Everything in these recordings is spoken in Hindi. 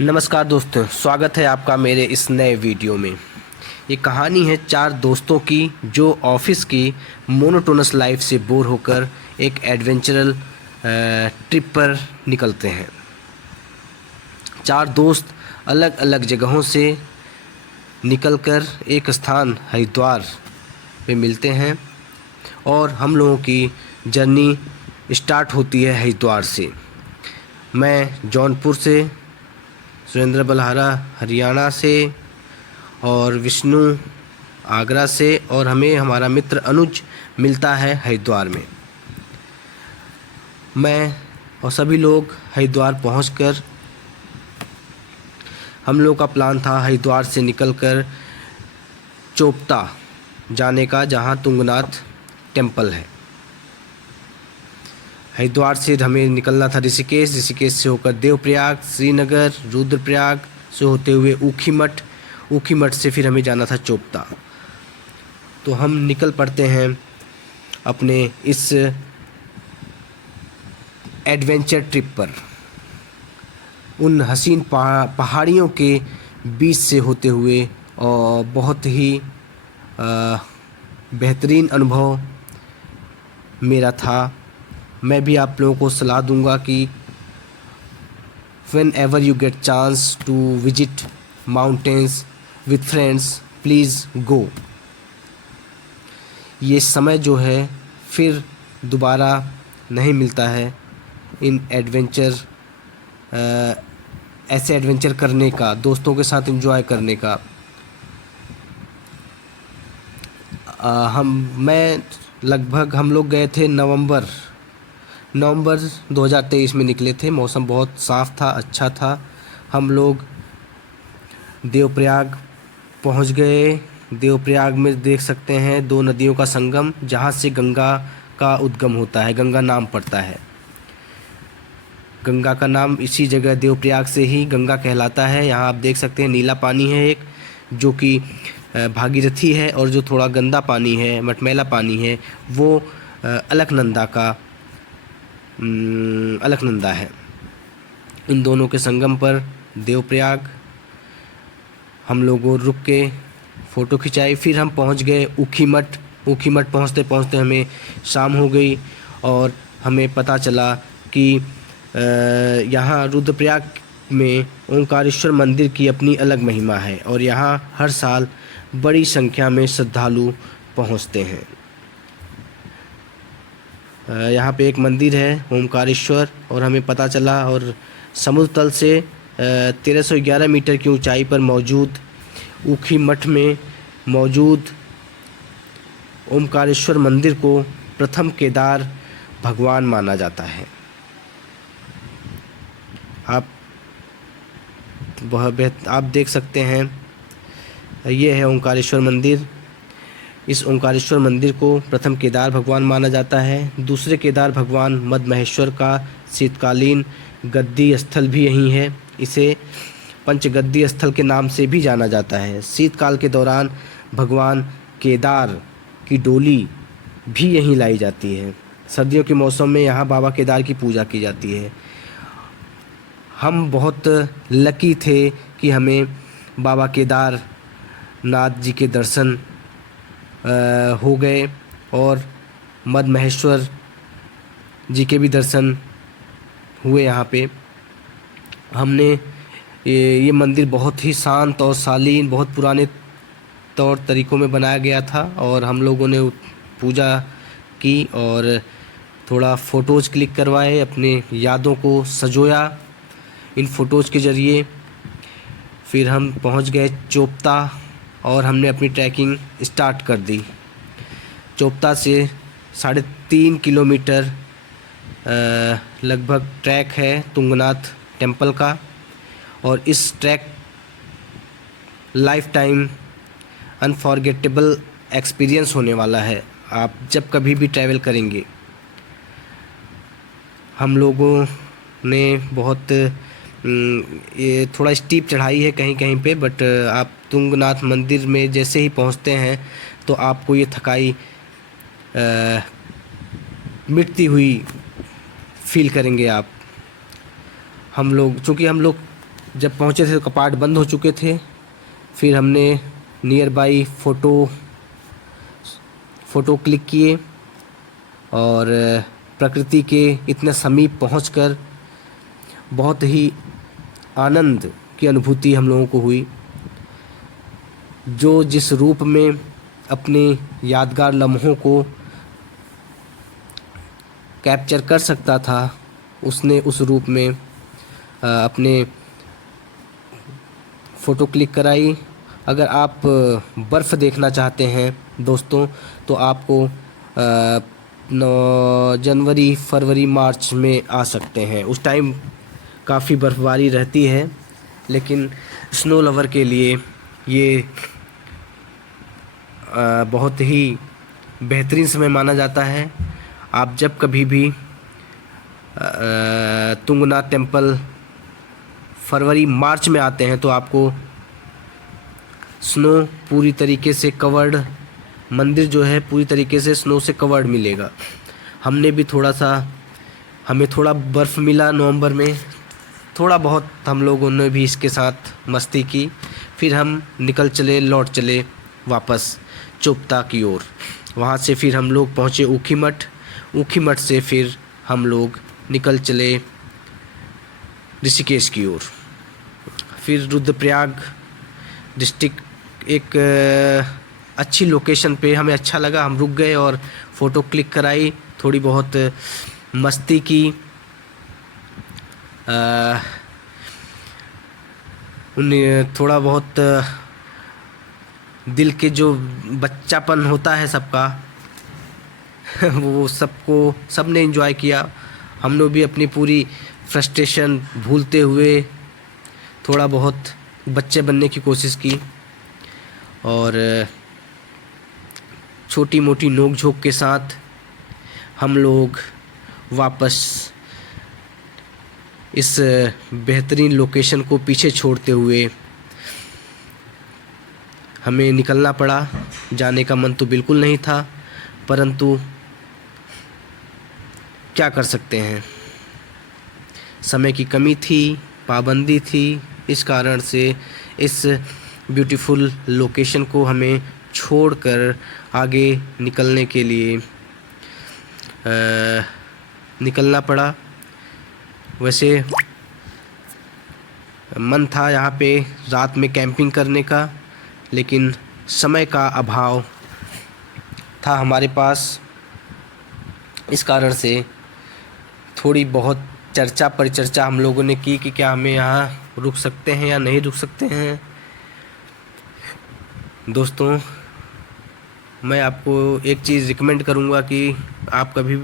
नमस्कार दोस्तों, स्वागत है आपका मेरे इस नए वीडियो में। ये कहानी है चार दोस्तों की जो ऑफिस की मोनोटोनस लाइफ से बोर होकर एक एडवेंचरल ट्रिप पर निकलते हैं। चार दोस्त अलग अलग जगहों से निकलकर एक स्थान हरिद्वार पे मिलते हैं और हम लोगों की जर्नी स्टार्ट होती है हरिद्वार से। मैं जौनपुर से, सुरेंद्र बलहारा हरियाणा से और विष्णु आगरा से, और हमें हमारा मित्र अनुज मिलता है हरिद्वार में। मैं और सभी लोग हरिद्वार पहुंचकर हम लोग का प्लान था हरिद्वार से निकलकर चोपता जाने का, जहां तुंगनाथ टेम्पल है। हरिद्वार से हमें निकलना था ऋषिकेश, ऋषिकेश से होकर देवप्रयाग, श्रीनगर, रुद्रप्रयाग से होते हुए ऊखीमठ, ऊखीमठ से फिर हमें जाना था चोपता। तो हम निकल पड़ते हैं अपने इस एडवेंचर ट्रिप पर। उन हसीन पहाड़ियों के बीच से होते हुए और बहुत ही बेहतरीन अनुभव मेरा था। मैं भी आप लोगों को सलाह दूंगा कि whenever you get chance to visit mountains with friends, please go. ये समय जो है फिर दोबारा नहीं मिलता है इन ऐसे एडवेंचर करने का, दोस्तों के साथ एंजॉय करने का। हम लोग गए थे नवंबर 2023 में निकले थे। मौसम बहुत साफ़ था, अच्छा था। हम लोग देवप्रयाग पहुंच गए। देवप्रयाग में देख सकते हैं दो नदियों का संगम, जहां से गंगा का उद्गम होता है, गंगा नाम पड़ता है। गंगा का नाम इसी जगह देवप्रयाग से ही गंगा कहलाता है। यहाँ आप देख सकते हैं नीला पानी है एक, जो कि भागीरथी है, और जो थोड़ा गंदा पानी है, मटमैला पानी है, वो अलकनंदा है। इन दोनों के संगम पर देवप्रयाग हम लोगों रुक के फ़ोटो खिंचाई। फिर हम पहुंच गए ऊखीमठ। ऊखीमठ पहुंचते पहुंचते हमें शाम हो गई और हमें पता चला कि यहाँ रुद्रप्रयाग में ओंकारेश्वर मंदिर की अपनी अलग महिमा है और यहाँ हर साल बड़ी संख्या में श्रद्धालु पहुँचते हैं। यहाँ पे एक मंदिर है ओंकारेश्वर, और हमें पता चला, और समुद्र तल से 1311 मीटर की ऊंचाई पर मौजूद ऊखीमठ में मौजूद ओंकारेश्वर मंदिर को प्रथम केदार भगवान माना जाता है। आप देख सकते हैं, ये है ओंकारेश्वर मंदिर। इस ओंकारेश्वर मंदिर को प्रथम केदार भगवान माना जाता है। दूसरे केदार भगवान मद्महेश्वर का शीतकालीन गद्दी स्थल भी यहीं है। इसे पंचगद्दी स्थल के नाम से भी जाना जाता है। शीतकाल के दौरान भगवान केदार की डोली भी यहीं लाई जाती है। सर्दियों के मौसम में यहाँ बाबा केदार की पूजा की जाती है। हम बहुत लकी थे कि हमें बाबा केदार नाथ जी के दर्शन हो गए और मद्महेश्वर जी के भी दर्शन हुए। यहाँ पे हमने ये मंदिर बहुत ही शांत और शालीन, बहुत पुराने तौर तरीक़ों में बनाया गया था, और हम लोगों ने पूजा की और थोड़ा फ़ोटोज़ क्लिक करवाए, अपने यादों को सजोया इन फ़ोटोज़ के ज़रिए। फिर हम पहुंच गए चोपता और हमने अपनी ट्रैकिंग स्टार्ट कर दी। चोपता से 3.5 किलोमीटर लगभग ट्रैक है तुंगनाथ टेम्पल का, और इस track life time unforgettable experience होने वाला है। आप जब कभी भी ट्रैवल करेंगे। हम लोगों ने बहुत ये थोड़ा स्टीप चढ़ाई है कहीं कहीं पे, बट आप तुंगनाथ मंदिर में जैसे ही पहुंचते हैं तो आपको ये थकाई मिटती हुई फील करेंगे आप। चूँकि हम लोग जब पहुँचे थे तो कपाट बंद हो चुके थे। फिर हमने नियर बाई फ़ोटो क्लिक किए और प्रकृति के इतने समीप पहुंचकर बहुत ही आनंद की अनुभूति हम लोगों को हुई। जो जिस रूप में अपने यादगार लम्हों को कैप्चर कर सकता था, उसने उस रूप में अपने फ़ोटो क्लिक कराई। अगर आप बर्फ़ देखना चाहते हैं दोस्तों, तो आपको जनवरी, फरवरी, मार्च में आ सकते हैं। उस टाइम काफ़ी बर्फ़बारी रहती है, लेकिन स्नो लवर के लिए ये बहुत ही बेहतरीन समय माना जाता है। आप जब कभी भी तुंगनाथ टेम्पल फरवरी मार्च में आते हैं तो आपको स्नो पूरी तरीके से कवर्ड, मंदिर जो है पूरी तरीके से स्नो से कवर्ड मिलेगा। हमें थोड़ा बर्फ़ मिला नवंबर में, थोड़ा बहुत हम लोगों ने भी इसके साथ मस्ती की। फिर हम लौट चले वापस चोपता की ओर। वहाँ से फिर हम लोग पहुँचे ऊखीमठ से फिर हम लोग निकल चले ऋषिकेश की ओर। फिर रुद्रप्रयाग डिस्ट्रिक्ट एक अच्छी लोकेशन पे हमें अच्छा लगा, हम रुक गए और फ़ोटो क्लिक कराई, थोड़ी बहुत मस्ती की। थोड़ा बहुत दिल के जो बच्चापन होता है सबका वो सबने एंजॉय किया। हम लोग भी अपनी पूरी फ्रस्ट्रेशन भूलते हुए थोड़ा बहुत बच्चे बनने की कोशिश की और छोटी मोटी नोक झोंक के साथ हम लोग वापस इस बेहतरीन लोकेशन को पीछे छोड़ते हुए हमें निकलना पड़ा। जाने का मन तो बिल्कुल नहीं था, परंतु क्या कर सकते हैं, समय की कमी थी, पाबंदी थी। इस कारण से इस ब्यूटीफुल लोकेशन को हमें छोड़कर आगे निकलने के लिए निकलना पड़ा। वैसे मन था यहाँ पे रात में कैंपिंग करने का, लेकिन समय का अभाव था हमारे पास। इस कारण से थोड़ी बहुत चर्चा परिचर्चा हम लोगों ने की कि क्या हमें यहाँ रुक सकते हैं या नहीं रुक सकते हैं। दोस्तों, मैं आपको एक चीज़ रिकमेंड करूँगा कि आप कभी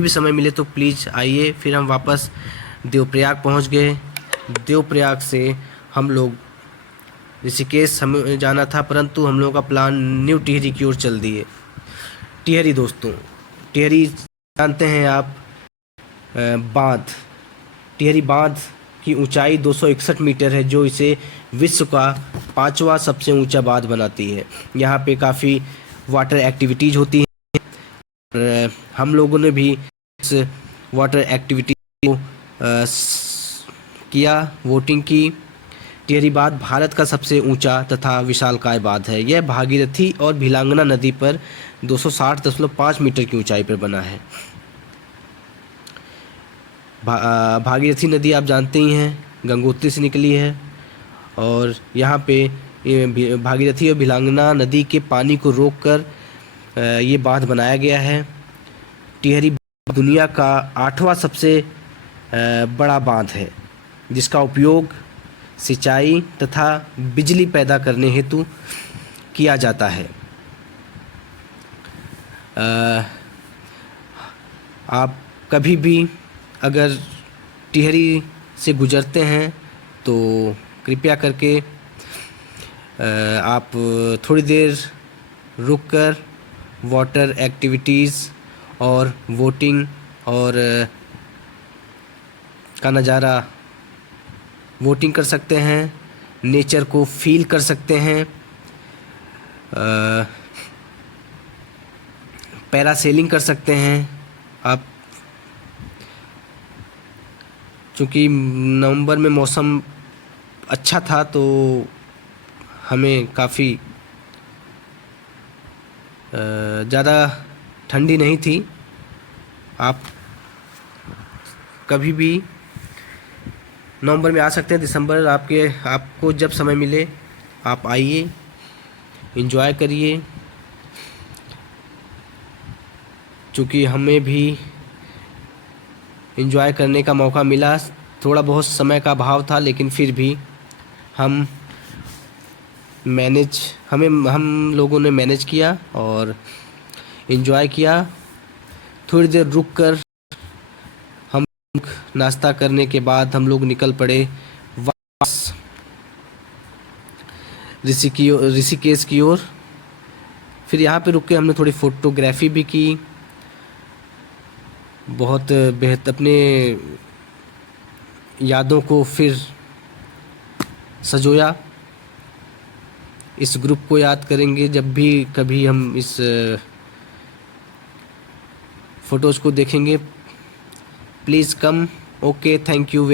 भी समय मिले तो प्लीज़ आइए। फिर हम वापस देवप्रयाग पहुँच गए। देवप्रयाग से हम लोग ऋषिकेश हमें जाना था, परंतु हम लोगों का प्लान न्यू टिहरी की ओर चल दिए। टिहरी दोस्तों, टिहरी जानते हैं आप, बांध, टिहरी बांध की ऊंचाई 261 मीटर है, जो इसे विश्व का 5वां सबसे ऊंचा बांध बनाती है। यहाँ पे काफ़ी वाटर एक्टिविटीज़ होती हैं और हम लोगों ने भी इस वाटर एक्टिविटी को किया, वोटिंग की। टिहरी बांध भारत का सबसे ऊंचा तथा विशालकाय बांध है। यह भागीरथी और भिलांगना नदी पर 260.5 मीटर की ऊंचाई पर बना है। भागीरथी नदी आप जानते ही हैं, गंगोत्री से निकली है और यहाँ पे भागीरथी और भिलांगना नदी के पानी को रोककर ये बांध बनाया गया है। टिहरी दुनिया का 8वां सबसे बड़ा बांध है, जिसका उपयोग सिंचाई तथा बिजली पैदा करने हेतु किया जाता है। आप कभी भी अगर टिहरी से गुज़रते हैं तो कृपया करके आप थोड़ी देर रुककर वाटर एक्टिविटीज़ और वोटिंग और का नज़ारा वोटिंग कर सकते हैं, नेचर को फील कर सकते हैं, पैरासेलिंग कर सकते हैं। आप चूँकि नवंबर में मौसम अच्छा था तो हमें काफ़ी ज़्यादा ठंडी नहीं थी। आप कभी भी नवंबर में आ सकते हैं, दिसंबर आपको जब समय मिले आप आइए, एंजॉय करिए। चूँकि हमें भी एंजॉय करने का मौका मिला, थोड़ा बहुत समय का अभाव था लेकिन फिर भी हम हम लोगों ने मैनेज किया और एंजॉय किया। थोड़ी देर रुक कर हम नाश्ता करने के बाद हम लोग निकल पड़े वापस ऋषिकेश की ओर। फिर यहाँ पे रुक के हमने थोड़ी फ़ोटोग्राफी भी की, बहुत बेहतर अपने यादों को फिर सजोया। इस ग्रुप को याद करेंगे जब भी कभी हम इस फ़ोटोज़ को देखेंगे। Please come. Okay, thank you.